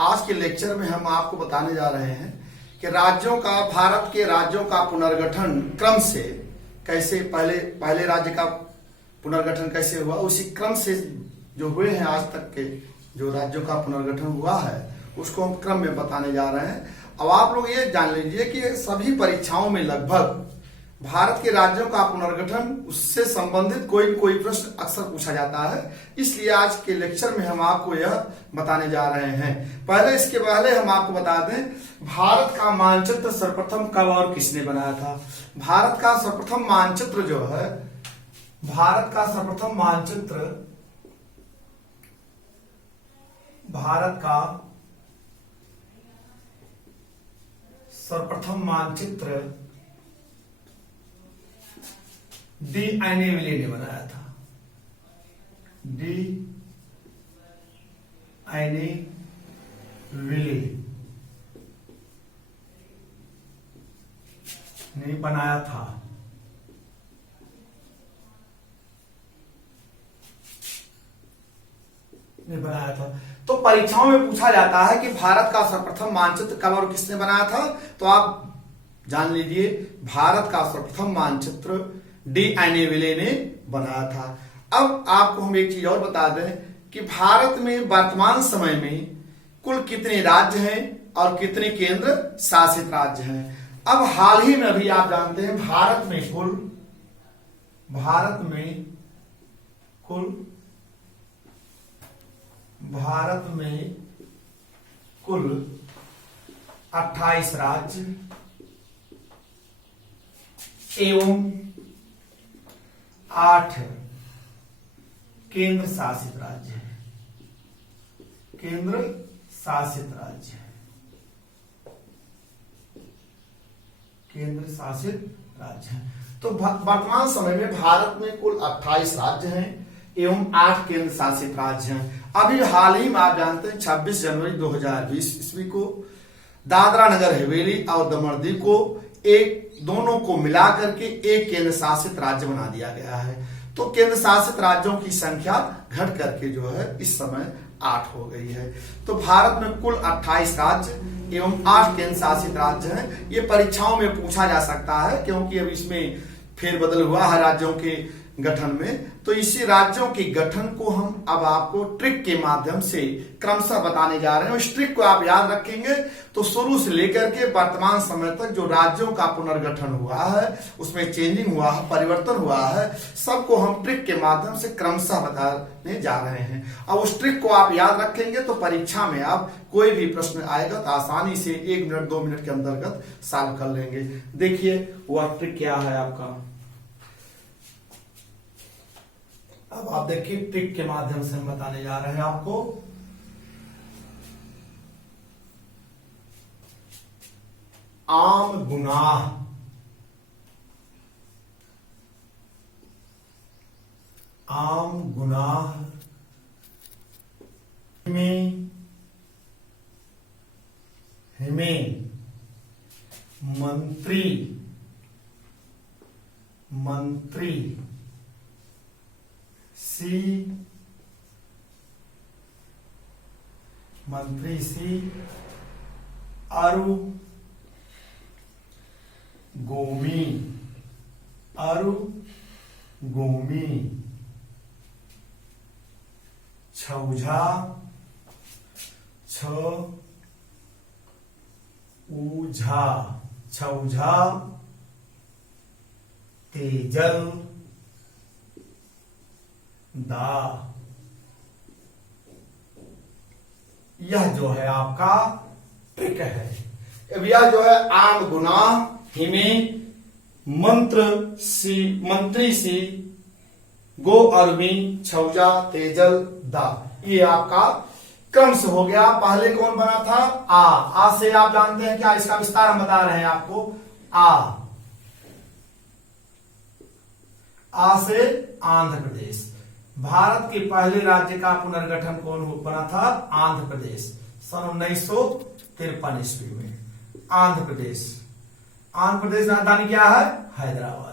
आज के लेक्चर में हम आपको बताने जा रहे हैं कि भारत के राज्यों का पुनर्गठन क्रम से कैसे पहले राज्य का पुनर्गठन कैसे हुआ, उसी क्रम से जो हुए हैं आज तक के जो राज्यों का पुनर्गठन हुआ है उसको हम क्रम में बताने जा रहे हैं। अब आप लोग ये जान लीजिए कि सभी परीक्षाओं में लगभग भारत के राज्यों का पुनर्गठन उससे संबंधित कोई प्रश्न अक्सर पूछा जाता है, इसलिए आज के लेक्चर में हम आपको यह बताने जा रहे हैं। इसके पहले हम आपको बता दें भारत का मानचित्र सर्वप्रथम कब और किसने बनाया था। भारत का सर्वप्रथम मानचित्र जो है, भारत का सर्वप्रथम मानचित्र डी एने विले ने बनाया था। डी एने विले ने बनाया था। तो परीक्षाओं में पूछा जाता है कि भारत का सर्वप्रथम मानचित्र कब और किसने बनाया था, तो आप जान लीजिए भारत का सर्वप्रथम मानचित्र डी एने विले ने बनाया था। अब आपको हम एक चीज और बता दें कि भारत में वर्तमान समय में कुल कितने राज्य हैं और कितने केंद्र शासित राज्य हैं। अब हाल ही में अभी आप जानते हैं भारत में कुल 28 राज्य एवं 8 केंद्र शासित राज्य हैं। तो वर्तमान समय में भारत में कुल 28 राज्य हैं एवं 8 केंद्र शासित राज्य हैं। अभी हाल ही में आप जानते हैं 26 जनवरी 2020 ईस्वी को दादरा नगर हवेली और दमन दीव को दोनों को मिलाकर के एक केंद्र शासित राज्य बना दिया गया है। तो केंद्र शासित राज्यों की संख्या घट करके जो है इस समय 8 हो गई है। तो भारत में कुल 28 राज्य एवं 8 केंद्र शासित राज्य हैं। ये परीक्षाओं में पूछा जा सकता है क्योंकि अब इसमें फेरबदल हुआ है राज्यों के गठन में। तो इसी राज्यों के गठन को हम अब आपको ट्रिक के माध्यम से क्रमशः बताने जा रहे हैं। इस ट्रिक को आप याद रखेंगे तो शुरू से लेकर के वर्तमान समय तक जो राज्यों का पुनर्गठन हुआ है, उसमें चेंजिंग हुआ है, परिवर्तन हुआ है, सबको हम ट्रिक के माध्यम से क्रमशः बताने जा रहे हैं। अब उस ट्रिक को आप याद रखेंगे तो परीक्षा में आप कोई भी प्रश्न आएगा तो आसानी से 1 मिनट 2 मिनट के अंतर्गत सॉल्व कर लेंगे। देखिए वह ट्रिक क्या है आपका। अब आप देखिए ट्रिक के माध्यम से हम बताने जा रहे हैं आपको। आम गुनाह में मंत्री सी अरु गोमी छौझा तेजल दा। यह जो है आपका ट्रिक है। अब यह जो है आम गुनाह हिमें मंत्री सी गो अरबी छौजा तेजल दा, ये आपका क्रम से हो गया। पहले कौन बना था? आ से आप जानते हैं क्या, इसका विस्तार हम बता रहे हैं आपको। आ से आंध्र प्रदेश। भारत के पहले राज्य का पुनर्गठन कौन बना था? आंध्र प्रदेश, सन 1953 ईस्वी में। आंध्र प्रदेश राजधानी क्या है? हैदराबाद।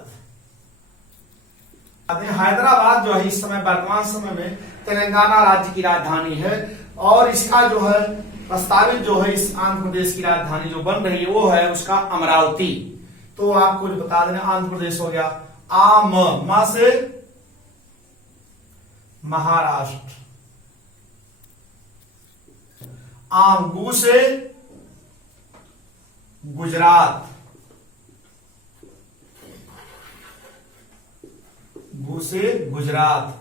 हैदराबाद जो है इस समय वर्तमान समय में तेलंगाना राज्य की राजधानी है और इसका जो है प्रस्तावित जो है इस आंध्र प्रदेश की राजधानी जो बन रही है वो है उसका अमरावती। तो आपको बता देना आंध्र प्रदेश हो गया। आम मा से महाराष्ट्र, आम गु से गुजरात, गु से गुजरात,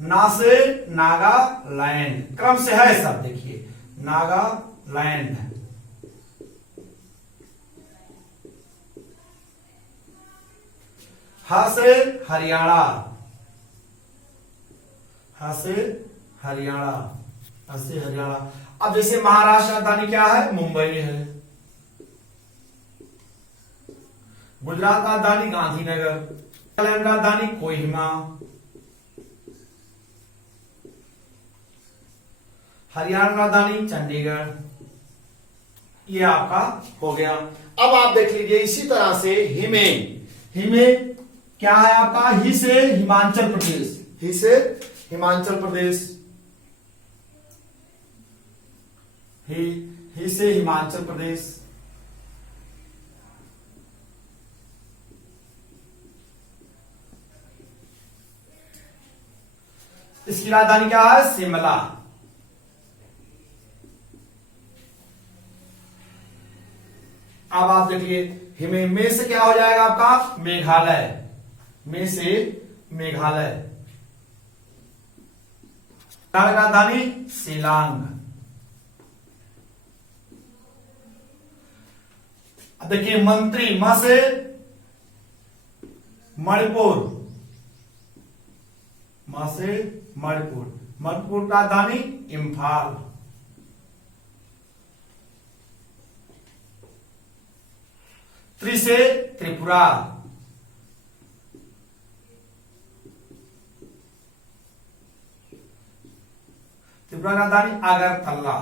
ना से नागालैंड, क्रम से है सब देखिए, नागालैंड, हा से हरियाणा, हा से हरियाणा, हा से हरियाणा। अब जैसे महाराष्ट्र राजधानी क्या है, मुंबई है। गुजरात राजधानी गांधीनगर, नागालैंड राजधानी कोहिमा, हरियाणा राजधानी चंडीगढ़। ये आपका हो गया। अब आप देख लीजिए इसी तरह से हिमे, हिमे क्या है आपका, ही से हिमाचल प्रदेश, ही से हिमाचल प्रदेश, ही से हिमाचल प्रदेश, इसकी राजधानी क्या है, शिमला। अब आप देखिए हिमे में से क्या हो जाएगा आपका, मेघालय, में से मेघालय, राजधानी शिलांग। अब देखिए मंत्री, म से मणिपुर, म से मणिपुर, मणिपुर राजधानी इम्फाल। त्रि से त्रिपुरा, त्रिपुरा राजधानी अगरतला।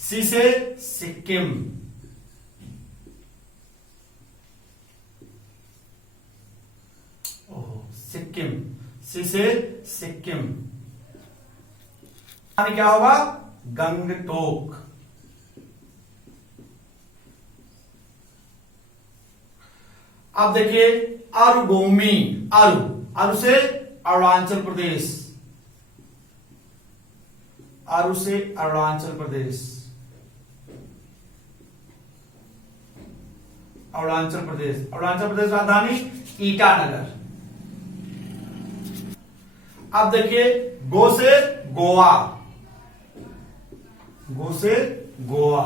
सी से सिक्किम, सिक्किम, सी से सिक्किम। क्या होगा, गंगटोक। अब देखिए अरुगोमी, अरु, अरु से अरुणाचल प्रदेश, अरु से अरुणाचल प्रदेश, अरुणाचल प्रदेश, अरुणाचल प्रदेश राजधानी ईटानगर। अब देखिए गो से गोवा, गो से गोवा,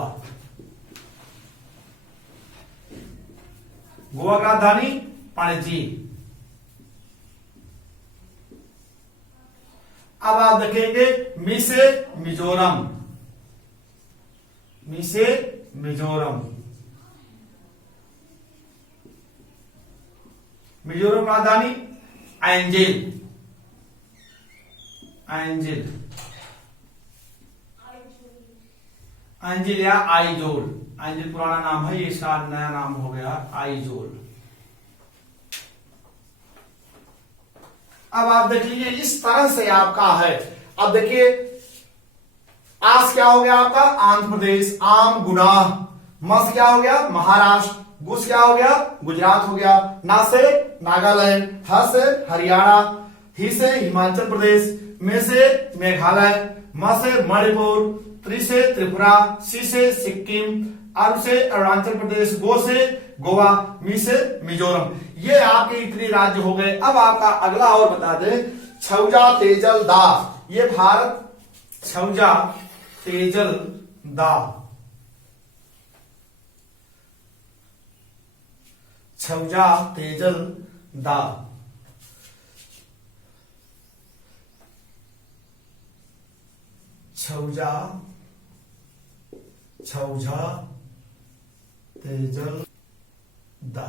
गोवा का राजधानी पणजी। अब आप देखेंगे मी से मिजोरम, मी से मिजोरम, मिजोरम राजधानी एंजिल, एंजिल, एंजिल या आइजोल, एंजिल पुराना नाम है, इसका नया नाम हो गया आइजोल। अब आप देख लीजिए इस तरह से आपका है। अब देखिए आस क्या हो गया आपका, आंध्र प्रदेश, आम गुनाह, मस क्या हो गया, महाराष्ट्र, गुस क्या हो गया, गुजरात हो गया, ना से नागालैंड, ह से हरियाणा, ही से हिमाचल प्रदेश, में से मेघालय, म से मणिपुर, त्रि से त्रिपुरा, सी से सिक्किम, अरु से अरुणाचल प्रदेश, गो से गोवा, मी से मिजोरम। ये आपके इतने राज्य हो गए। अब आपका अगला और बता दें, छौजा तेजल दा, ये भारत, छौजा तेजल दा, छौजा तेजल दा, छौजा, छौजा तेजल दा।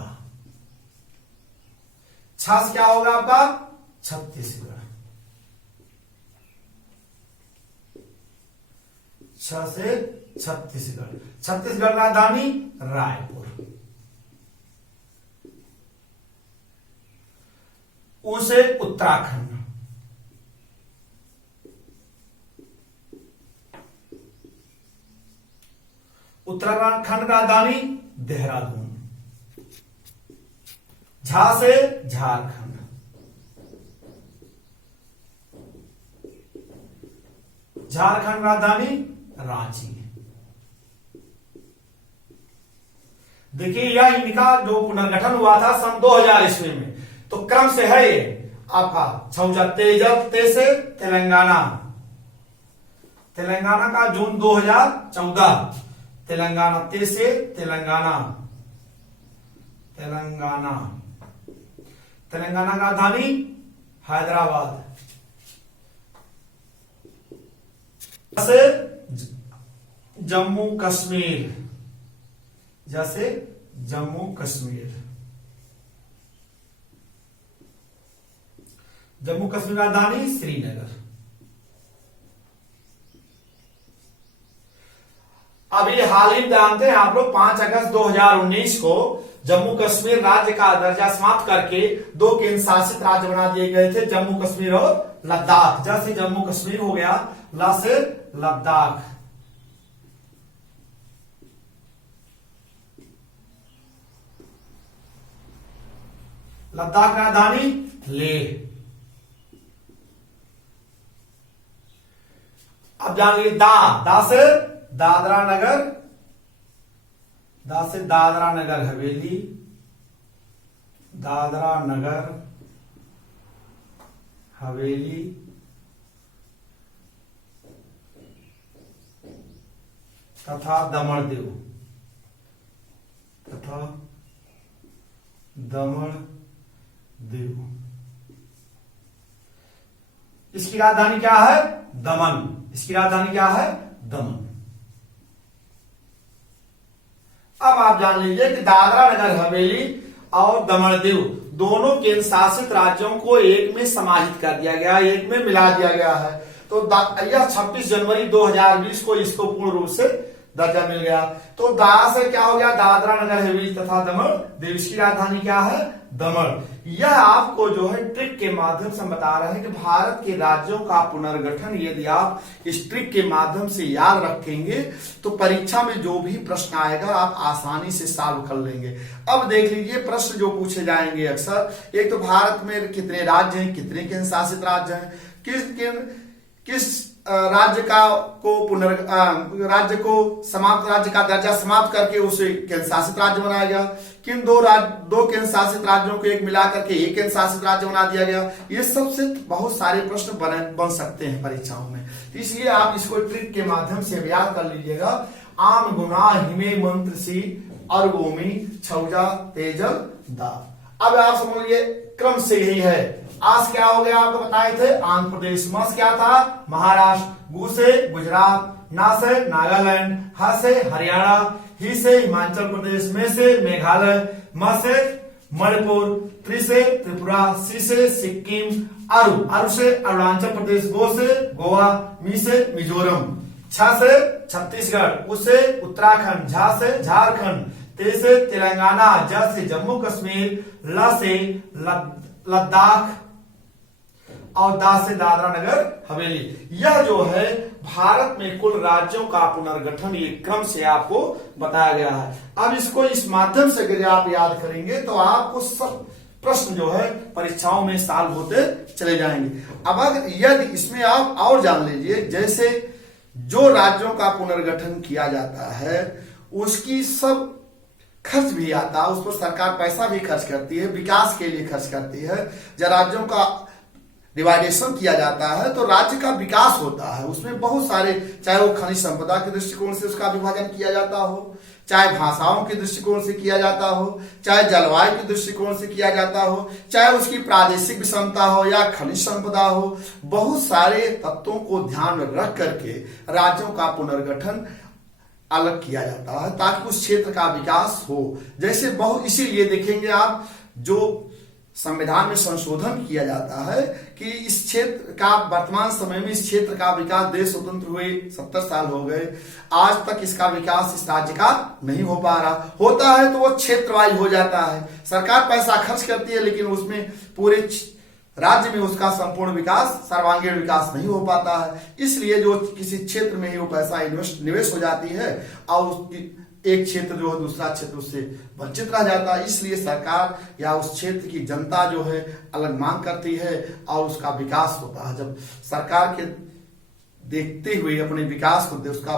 छास क्या होगा आपका, छत्तीसगढ़, छ से छत्तीसगढ़, छत्तीसगढ़ राजधानी रायपुर। उ से उत्तराखंड, उत्तराखंड की राजधानी देहरादून। झा से झारखंड। झारखंड राजधानी रांची। देखिए यह इनका जो पुनर्गठन हुआ था सन 2000 ईस्वी में, तो क्रम से है ये आपका छौजा तेजब ते से तेलंगाना। तेलंगाना का जून 2014, तेलंगाना ते से तेलंगाना। तेलंगाना, तेलंगाना का राजधानी हैदराबाद। जैसे जम्मू कश्मीर, जैसे जम्मू कश्मीर। जम्मू कश्मीर राजधानी श्रीनगर। अभी हाल ही जानते हैं आप लोग 5 अगस्त 2019 को जम्मू कश्मीर राज्य का दर्जा समाप्त करके 2 केंद्र शासित राज्य बना दिए गए थे, जम्मू कश्मीर और लद्दाख। जैसे जम्मू कश्मीर हो गया, ला से लद्दाख। लद्दाख राजधानी लेह। अब जान लीजिए दा से दादरा नगर, दा से दादरा नगर हवेली, दादरा नगर हवेली, तथा दमन दीव, तथा दमन दीव। इसकी राजधानी क्या है? दमन। इसकी राजधानी क्या है? दमन। अब आप जान लीजिए कि दादरा नगर हवेली और दमन दीव दोनों केंद्र शासित राज्यों को एक में समाहित कर दिया गया, एक में मिला दिया गया है। तो यह 26 जनवरी 2020 को इसको पूर्ण रूप से दर्जा मिल गया। तो दा से क्या हो गया? दादरा नगर हवेली तथा दमन दीव। इसकी राजधानी क्या है? दमन। यह आपको जो है ट्रिक के माध्यम से बता रहे हैं कि भारत के राज्यों का पुनर्गठन यदि आप इस ट्रिक के माध्यम से याद रखेंगे तो परीक्षा में जो भी प्रश्न आएगा आप आसानी से सॉल्व कर लेंगे। अब देख लीजिए प्रश्न जो पूछे जाएंगे अक्सर, एक तो भारत में कितने राज्य हैं, कितने केंद्र शासित राज्य हैं, किस राज्य का दर्जा समाप्त करके उसे केंद्र शासित राज्य बनाया गया, किन दो केंद्र शासित राज्यों को एक मिलाकर के एक केंद्र शासित राज्य बना दिया गया। ये सबसे बहुत सारे प्रश्न बन सकते हैं परीक्षाओं में, तो इसलिए आप इसको ट्रिक के माध्यम से याद कर लीजिएगा। आम गुना हिमे मंत्र सी अर्गोमी छौजा तेजल दा। अब आप समझिए क्रम से यही है। आज क्या हो गया आपको बताए थे आंध्र प्रदेश, मस क्या था महाराष्ट्र, गु से गुजरात, ना से नागालैंड, ह से हरियाणा, ही से हिमाचल प्रदेश, में से मेघालय, म से मणिपुर, त्रि से त्रिपुरा, सी से सिक्किम, अरु से अरुणाचल प्रदेश, गो से गोवा, मी से मिजोरम, छ से छत्तीसगढ़, उ से उत्तराखंड, झा से झारखंड, ते से तेलंगाना, ज से जम्मू कश्मीर, ल से लद्दाख और दा से दादरा नगर हवेली। यह जो है भारत में कुल राज्यों का पुनर्गठन ये क्रम से आपको बताया गया है। अब इसको इस माध्यम से अगर आप याद करेंगे तो आपको सब प्रश्न जो है परीक्षाओं में सॉल्व होते चले जाएंगे। अब अगर यदि इसमें आप और जान लीजिए, जैसे जो राज्यों का पुनर्गठन किया जाता है उसकी सब खर्च भी आता है, उस पर सरकार पैसा भी खर्च करती है, विकास के लिए खर्च करती है। जब राज्यों का डिवाइडेशन किया जाता है तो राज्य का विकास होता है, उसमें बहुत सारे, चाहे वो खनिज संपदा के दृष्टिकोण से उसका विभाजन किया जाता हो, चाहे भाषाओं के दृष्टिकोण से किया जाता हो, चाहे जलवायु के दृष्टिकोण से किया जाता हो, चाहे उसकी प्रादेशिक विषमता हो या खनिज संपदा हो, बहुत सारे तत्वों को ध्यान में रख करके राज्यों का पुनर्गठन अलग किया जाता है ताकि उस क्षेत्र का विकास हो। जैसे बहुत इसीलिए देखेंगे आप जो संविधान में संशोधन किया जाता है कि इस क्षेत्र का वर्तमान समय में इस क्षेत्र का विकास, देश स्वतंत्र हुए 70 साल हो गए, आज तक इसका विकास इस राज्य का नहीं हो पा रहा। होता है तो वो क्षेत्र वाइज हो जाता है, सरकार पैसा खर्च करती है लेकिन उसमें पूरे राज्य में उसका संपूर्ण विकास, सर्वांगीण विकास नहीं हो पाता है। इसलिए जो किसी क्षेत्र में ही वो पैसा निवेश हो जाती है और उसकी एक क्षेत्र जो है दूसरा क्षेत्र उससे वंचित रह जाता है। इसलिए सरकार या उस क्षेत्र की जनता जो है अलग मांग करती है और उसका विकास होता है। जब सरकार के देखते हुए अपने विकास को उसका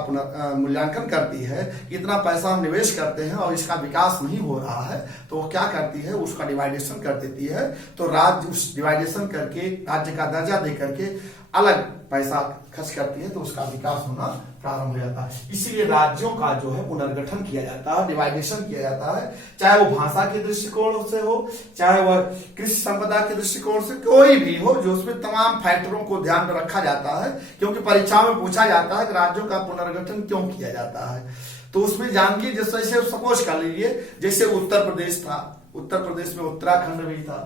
मूल्यांकन करती है कि इतना पैसा हम निवेश करते हैं और इसका विकास नहीं हो रहा है, तो वो क्या करती है, उसका डिवाइडेशन कर देती है। तो राज्य उस डिवाइडेशन करके राज्य का दर्जा दे करके अलग पैसा खर्च करती है, तो उसका विकास होना प्रारंभ हो जाता है। इसीलिए राज्यों का जो है पुनर्गठन किया जाता है, डिवाइडेशन किया जाता है, चाहे वो भाषा के दृष्टिकोण से हो, चाहे वह कृषि संपदा के दृष्टिकोण से, कोई भी हो, जो उसमें तमाम फैक्टरों को ध्यान में रखा जाता है। क्योंकि परीक्षाओं में पूछा जाता है कि राज्यों का पुनर्गठन क्यों किया जाता है, तो उसमें जानकी जैसे सपोज कर लीजिए जैसे उत्तर प्रदेश था, उत्तर प्रदेश में उत्तराखंड भी था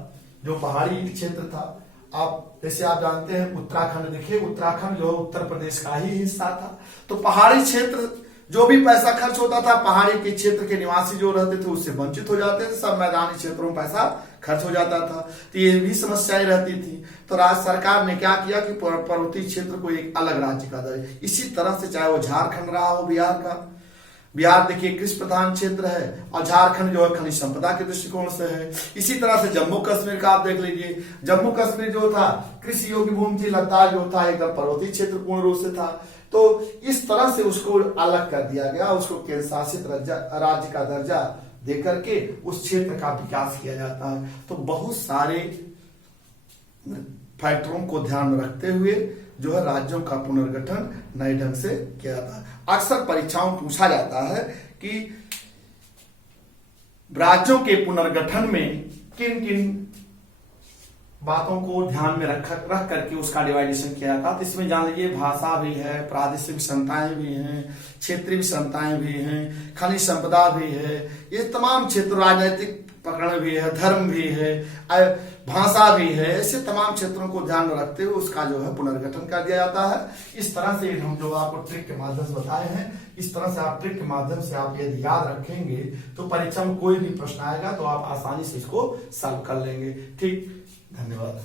जो पहाड़ी क्षेत्र था। आप जैसे आप जानते हैं उत्तराखंड, देखिए उत्तराखंड जो है उत्तर प्रदेश का ही हिस्सा था। तो पहाड़ी क्षेत्र जो भी पैसा खर्च होता था, पहाड़ी के क्षेत्र के निवासी जो रहते थे उससे वंचित हो जाते थे, सब मैदानी क्षेत्रों में पैसा खर्च हो जाता था। तो ये भी समस्याएं रहती थी। तो राज्य सरकार ने क्या किया कि पर्वतीय क्षेत्र को एक अलग राज्य का दर्जा, इसी तरह से चाहे वो झारखंड रहा हो, बिहार का, बिहार देखिए कृषि प्रधान क्षेत्र है और झारखंड जो है खनिज संपदा के दृष्टिकोण से है। इसी तरह से जम्मू कश्मीर का आप देख लीजिए, जम्मू कश्मीर जो था कृषि योग्य भूमि थी, लद्दाख जो था एकदम पर्वतीय क्षेत्र पूर्ण रूप से था। तो इस तरह से उसको अलग कर दिया गया, उसको केंद्र शासित राज्य का दर्जा दे करके उस क्षेत्र का विकास किया जाता है। तो बहुत सारे फैक्टरों को ध्यान में रखते हुए जो है राज्यों का पुनर्गठन नए ढंग से किया जाता है। अक्सर परीक्षाओं में पूछा जाता है कि राज्यों के पुनर्गठन में किन किन बातों को ध्यान में रख करके उसका डिवाइडेशन किया जाता है। तो इसमें जान लीजिए भाषा भी है, प्रादेशिक विषमताएं भी हैं, क्षेत्रीय विषमताएं भी हैं, खनिज संपदा भी है, ये तमाम क्षेत्र, राजनीतिक पकड़ भी है, धर्म भी है, भाषा भी है, ऐसे तमाम क्षेत्रों को ध्यान में रखते हुए उसका जो है पुनर्गठन कर दिया जाता है। इस तरह से हम जो आपको ट्रिक के माध्यम से बताए हैं, इस तरह से आप ट्रिक के माध्यम से आप यदि याद रखेंगे तो परीक्षा में कोई भी प्रश्न आएगा तो आप आसानी से इसको सॉल्व कर लेंगे। ठीक, धन्यवाद।